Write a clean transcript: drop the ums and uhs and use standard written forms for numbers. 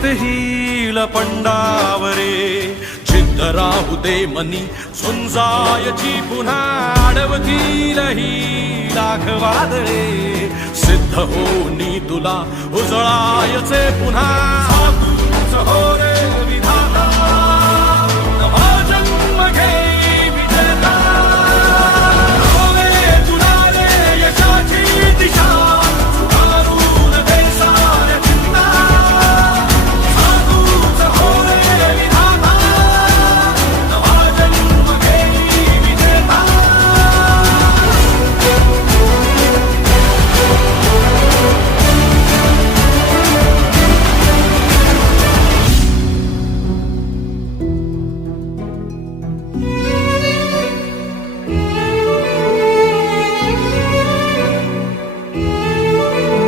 जित हिल पंडावरे जिद्द राहू दे मनी झुंजायची पुन्हा अडवतील ही लाख वादळे सिद्ध होनी तुला उजळायचे पुन्हा.